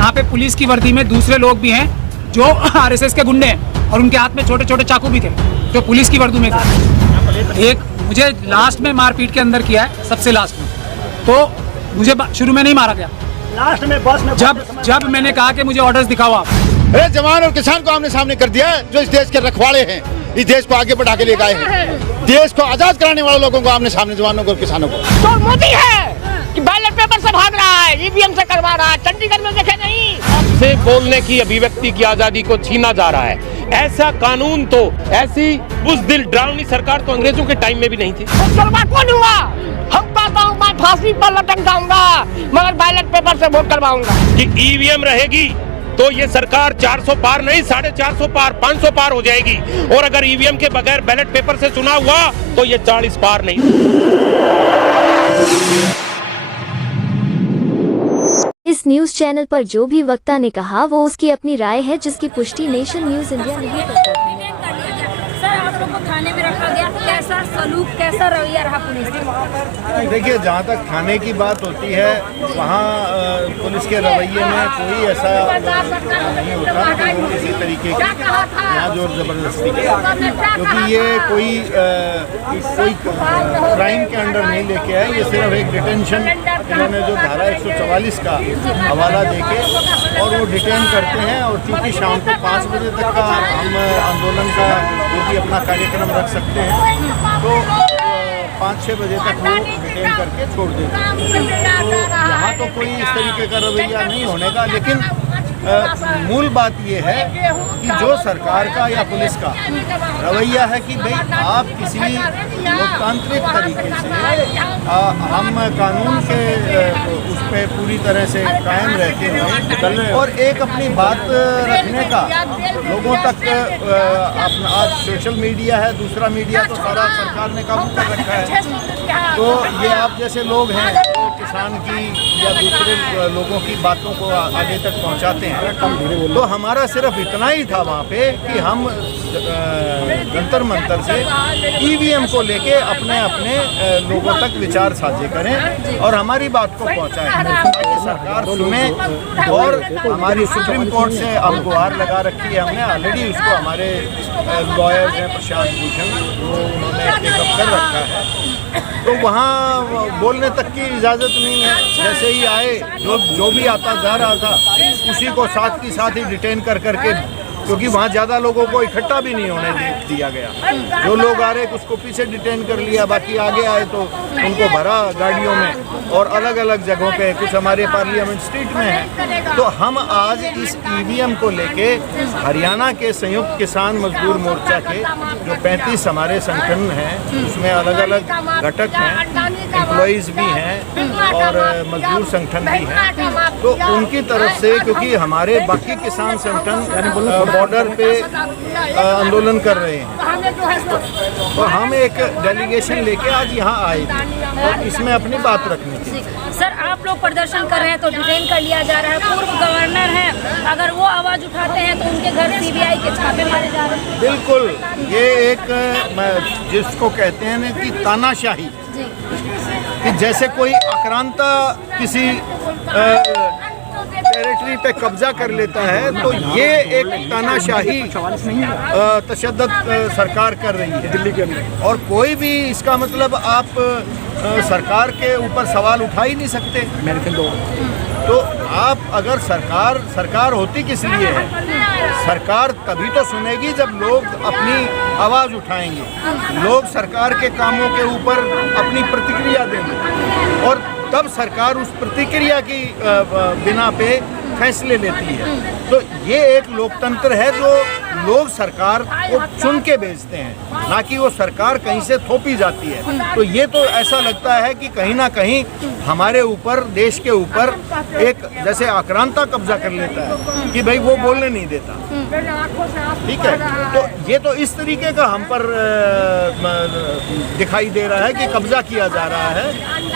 यहाँ पे पुलिस की वर्दी में दूसरे लोग भी हैं जो आरएसएस के गुंडे हैं और उनके हाथ में छोटे छोटे चाकू भी थे जो पुलिस की वर्दी में थे। एक मुझे लास्ट में मारपीट के अंदर किया है, सबसे लास्ट में, तो मुझे शुरू में नहीं मारा गया, लास्ट में बस में जब मैंने कहा कि मुझे ऑर्डर्स दिखाओ आप। अरे जवान और किसान को आमने सामने कर दिया है, जो इस देश के रखवाले हैं, इस देश को आगे बढ़ा के लेकर आए हैं, देश को आजाद कराने वाले लोगों को आमने सामने, जवानों को और किसानों को। तो मोदी है कि बैलेट पेपर से भाग रहा है, ईवीएम से करवा रहा है, चंडीगढ़ में देखे नहीं। से बोलने की, अभिव्यक्ति की आजादी को छीना जा रहा है। ऐसा कानून तो, ऐसी बुज़दिल डरावनी सरकार तो अंग्रेजों के टाइम में भी नहीं थी। कौन हुआ? हम कहता हूँ मैं फांसी पर लटक जाऊंगा मगर बैलेट पेपर से वोट करवाऊंगा। कि ईवीएम रहेगी तो ये सरकार 400 पार नहीं, 450 पार, 500 पार हो जाएगी, और अगर ईवीएम के बगैर बैलेट पेपर से चुनाव हुआ तो ये 40 पार नहीं। इस न्यूज चैनल पर जो भी वक्ता ने कहा वो उसकी अपनी राय है, जिसकी पुष्टि नेशन न्यूज इंडिया नहीं करता। सर, आप लोग को थाने में रखा गया, कैसा सलूक, कैसा रवैया रहा पुलिस का? देखिए, जहाँ तक खाने की बात होती है वहाँ पुलिस के रवैये में कोई ऐसा नहीं होता कि वो किसी तरीके की यहाँ जोर जबरदस्ती करे, क्योंकि ये कोई क्राइम के अंडर नहीं लेके आए। ये सिर्फ एक डिटेंशन, इन्होंने जो धारा 144 का हवाला देके और वो डिटेन करते हैं, और चूँकि शाम को 5 बजे तक का हम आंदोलन का जो भी अपना कार्यक्रम रख सकते हैं, तो 5-6 बजे तक वो डिटेन करके छोड़ देते हैं। तो यहाँ तो कोई इस तरीके का रवैया नहीं होने का, लेकिन मूल बात ये है कि जो सरकार का या पुलिस का रवैया है कि भाई आप किसी लोकतांत्रिक तरीके से हम कानून के उस पर पूरी तरह से कायम रहते हुए और एक अपनी बात रखने का लोगों तक अपना, आज सोशल मीडिया है, दूसरा मीडिया तो सारा सरकार ने काबू कर रखा है, तो ये आप जैसे लोग हैं तो किसान की या दूसरे लोगों की बातों को आगे तक पहुंचाते हैं। तो हमारा सिर्फ इतना ही था वहाँ पे कि हम जंतर मंतर से ईवीएम को लेके अपने अपने लोगों तक विचार साझे करें और हमारी बात को पहुँचाएं, ताकि सरकार सुने। और हमारी सुप्रीम कोर्ट से हम गुहार लगा रखी है हमने ऑलरेडी, उसको हमारे लॉयर्स हैं प्रशांत भूषण, वो उन्होंने टेकअप कर रखा है, तो वहाँ बोलने तक की इजाज़त नहीं है। जैसे ही आए, जो भी आता जा रहा था उसी को साथ की साथ ही डिटेन कर करके, क्योंकि वहाँ ज़्यादा लोगों को इकट्ठा भी नहीं होने दिया गया। जो लोग आ रहे उसको पीछे डिटेन कर लिया, बाकी आगे आए तो उनको भरा गाड़ियों में और अलग अलग जगहों पे, कुछ हमारे पार्लियामेंट स्ट्रीट में है। तो हम आज इस ईवीएम को लेके हरियाणा के संयुक्त किसान मजदूर मोर्चा के जो 35 हमारे संगठन हैं, उसमें अलग अलग घटक हैं, एम्प्लॉइज़ भी हैं और मजदूर संगठन भी हैं, तो उनकी तरफ से, क्योंकि हमारे बाकी किसान संगठन बॉर्डर पे आंदोलन कर रहे हैं, तो हम एक डेलीगेशन लेके आज यहाँ आए थे और इसमें अपनी बात रखनी थी। सर, आप लोग प्रदर्शन कर रहे हैं तो डिटेन कर लिया जा रहा है, पूर्व गवर्नर हैं, अगर वो आवाज उठाते हैं तो उनके घर सीबीआई के छापे मारे जा रहे हैं। बिल्कुल, ये एक जिसको कहते हैं ना कि तानाशाही, कि जैसे कोई आक्रांता किसी टेरिटरी पे कब्जा कर लेता है, तो ये एक तानाशाही तशद्दुद सरकार कर रही है दिल्ली के अंदर, और कोई भी इसका मतलब आप सरकार के ऊपर सवाल उठा ही नहीं सकते। तो आप अगर सरकार होती किस लिए है? सरकार तभी तो सुनेगी जब लोग अपनी आवाज़ उठाएंगे, लोग सरकार के कामों के ऊपर अपनी प्रतिक्रिया देंगे, और तब सरकार उस प्रतिक्रिया की बिना पे फैसले लेती है। तो ये एक लोकतंत्र है जो लोग सरकार को चुन के भेजते हैं, ना कि वो सरकार कहीं से थोपी जाती है। तो ये तो ऐसा लगता है कि कहीं ना कहीं हमारे ऊपर, देश के ऊपर एक जैसे आक्रांता कब्जा कर लेता है कि भाई वो बोलने नहीं देता। ठीक है, तो ये तो इस तरीके का हम पर दिखाई दे रहा है कि कब्जा किया जा रहा है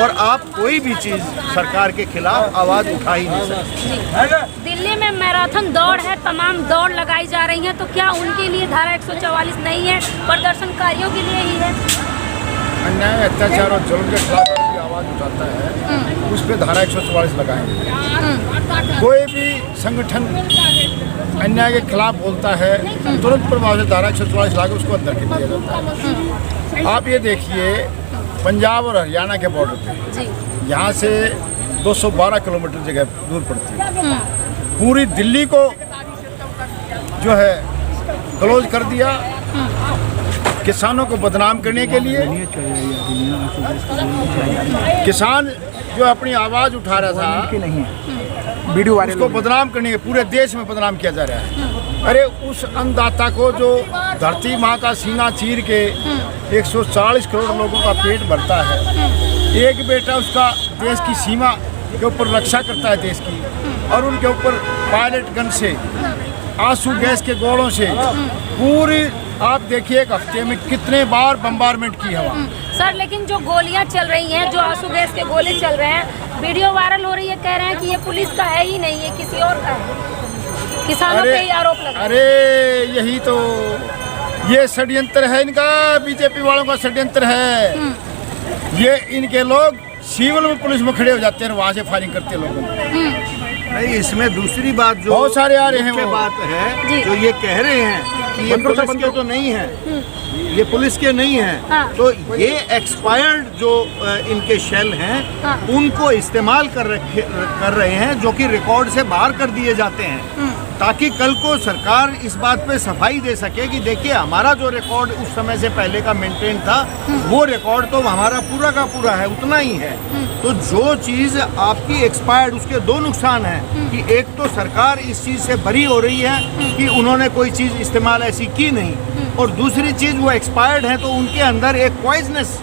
और आप कोई भी चीज़ सरकार के खिलाफ आवाज़ उठा ही नहीं सकते। दिल्ली में मैराथन दौड़ है, तमाम दौड़ लगाई जा रही है, तो क्या उनके लिए धारा 144 नहीं है, प्रदर्शनकारियों के लिए ही है? अन्याय, अत्याचार और जुल्म के खिलाफ आवाज़ आवाज़ उठाता है उस पर धारा 144 लगाएंगे। कोई भी संगठन अन्याय के खिलाफ बोलता है तुरंत प्रभाव से धारा 144 लाके उसको अंदर कर दिया जाता है। आप ये देखिए पंजाब और हरियाणा के बॉर्डर पे यहाँ से 212 किलोमीटर जगह दूर पड़ती है, पूरी दिल्ली को जो है क्लोज कर दिया किसानों को बदनाम करने के लिए। किसान जो अपनी आवाज़ उठा रहा था वीडियो वायरल उसको बदनाम करने के पूरे देश में बदनाम किया जा रहा है। अरे उस अन्नदाता को जो धरती माँ का सीना चीर के 140 करोड़ लोगों का पेट भरता है, एक बेटा उसका देश की सीमा के ऊपर रक्षा करता है देश की, और उनके ऊपर पायलट गन से आंसू गैस के गोलों से पूरी आप देखिए एक हफ्ते में कितने बार बम्बारमेंट की हवा। सर लेकिन जो गोलियां चल रही हैं, जो आंसू गैस के गोले चल रहे हैं, वीडियो वायरल हो रही है, कह रहे हैं कि ये पुलिस का है ही नहीं, ये किसी और का है, किसानों पे ही आरोप लगा। अरे यही तो ये षड्यंत्र है इनका, बीजेपी वालों का षड्यंत्र है। ये इनके लोग सिविल में पुलिस में खड़े हो जाते हैं, वहाँ से फायरिंग करते हैं लोगों को। नहीं, इसमें दूसरी बात जो बहुत सारे आ रहे हैं मुख्य वो बात है जो ये कह रहे हैं कि ये पुलिस के तो नहीं है, ये पुलिस के नहीं हैं, तो ये एक्सपायर्ड जो इनके शेल हैं उनको इस्तेमाल कर रहे हैं, जो कि रिकॉर्ड से बाहर कर दिए जाते हैं, ताकि कल को सरकार इस बात पे सफाई दे सके कि देखिए हमारा जो रिकॉर्ड उस समय से पहले का मेंटेन था वो रिकॉर्ड तो हमारा पूरा का पूरा है, उतना ही है। तो जो चीज़ आपकी एक्सपायर्ड, उसके दो नुकसान हैं कि एक तो सरकार इस चीज़ से बरी हो रही है कि उन्होंने कोई चीज़ इस्तेमाल ऐसी की नहीं, और दूसरी चीज़ वो एक्सपायर्ड है तो उनके अंदर एक पॉइजनस,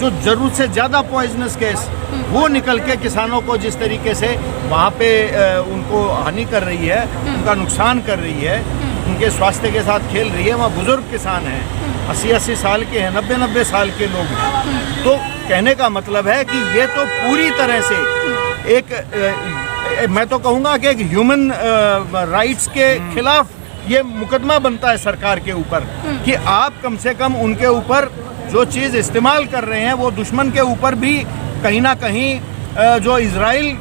जो जरूरत से ज़्यादा पॉइजनस गैस वो निकल के किसानों को जिस तरीके से वहाँ पे उनको हानि कर रही है, उनका नुकसान कर रही है, उनके स्वास्थ्य के साथ खेल रही है। वहाँ बुजुर्ग किसान हैं, 80-80 साल के हैं, 90-90 साल के लोग हैं। तो कहने का मतलब है कि ये तो पूरी तरह से एक मैं तो कहूँगा कि एक ह्यूमन राइट्स के खिलाफ ये मुकदमा बनता है सरकार के ऊपर कि आप कम से कम उनके ऊपर जो चीज़ इस्तेमाल कर रहे हैं वो दुश्मन के ऊपर भी कहीं ना कहीं जो इजराइल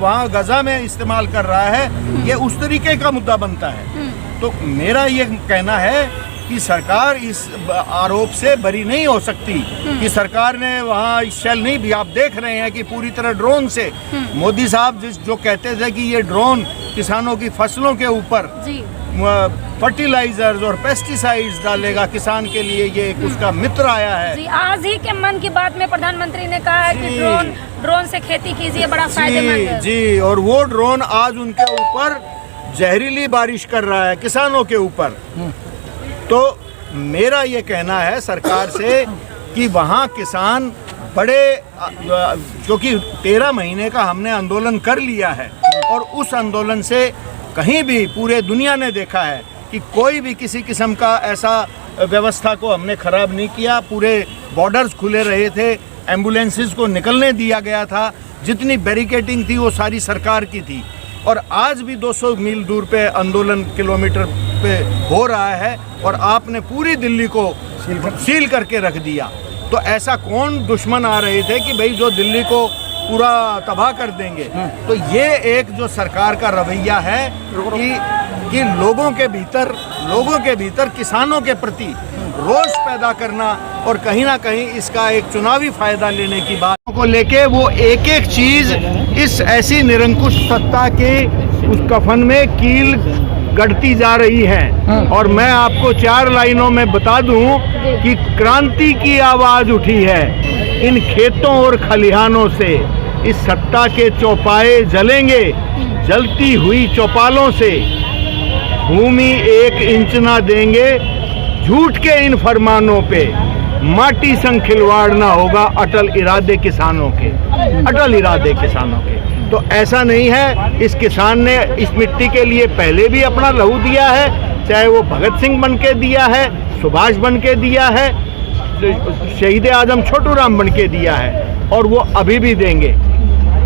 वहाँ गजा में इस्तेमाल कर रहा है, ये उस तरीके का मुद्दा बनता है। तो मेरा ये कहना है कि सरकार इस आरोप से बरी नहीं हो सकती कि सरकार ने वहाँ शेल नहीं भी, आप देख रहे हैं कि पूरी तरह ड्रोन से मोदी साहब जो कहते थे कि ये ड्रोन किसानों की फसलों के ऊपर फर्टिलाइजर्स और पेस्टिसाइड्स डालेगा किसान के लिए, ये एक उसका मित्र आया है। जी, आज ही के मन की बात में प्रधानमंत्री ने कहा है कि ड्रोन से खेती कीजिए, बड़ा फायदेमंद है। जी, और वो ड्रोन आज उनके ऊपर जहरीली बारिश कर रहा है किसानों के ऊपर। तो मेरा ये कहना है सरकार से कि वहाँ किसान बड़े, क्योंकि 13 महीने का हमने आंदोलन कर लिया है और उस आंदोलन से कहीं भी पूरे दुनिया ने देखा है कि कोई भी किसी किस्म का ऐसा व्यवस्था को हमने खराब नहीं किया। पूरे बॉर्डर्स खुले रहे थे, एम्बुलेंसेस को निकलने दिया गया था, जितनी बैरिकेडिंग थी वो सारी सरकार की थी। और आज भी 200 मील दूर पे आंदोलन किलोमीटर पे हो रहा है और आपने पूरी दिल्ली को सील करके रख दिया। तो ऐसा कौन दुश्मन आ रहे थे कि भाई जो दिल्ली को पूरा तबाह कर देंगे? तो ये एक जो सरकार का रवैया है कि लोगों के भीतर किसानों के प्रति रोष पैदा करना और कहीं ना कहीं इसका एक चुनावी फायदा लेने की बात को लेके वो एक एक चीज इस ऐसी निरंकुश सत्ता के उस कफन में कील गढ़ती जा रही है। और मैं आपको 4 लाइनों में बता दूं कि क्रांति की आवाज उठी है इन खेतों और खलिहानों से, इस सत्ता के चौपाए जलेंगे जलती हुई चौपालों से, भूमि 1 इंच ना देंगे झूठ के इन फरमानों पे, माटी संग खिलवाड़ ना होगा अटल इरादे किसानों के, अटल इरादे किसानों के। तो ऐसा नहीं है, इस किसान ने इस मिट्टी के लिए पहले भी अपना लहू दिया है, चाहे वो भगत सिंह बन के दिया है, सुभाष बन के दिया है, शहीद आजम छोटू राम बन के दिया है, और वो अभी भी देंगे।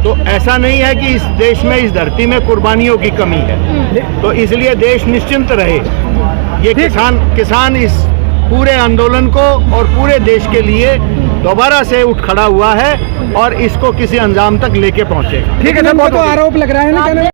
तो ऐसा नहीं है कि इस देश में, इस धरती में कुर्बानियों की कमी है। तो इसलिए देश निश्चिंत रहे। ये किसान इस पूरे आंदोलन को और पूरे देश के लिए दोबारा से उठ खड़ा हुआ है और इसको किसी अंजाम तक लेके पहुंचेगा। ठीक है सर, बहुत आरोप लग रहा है ना।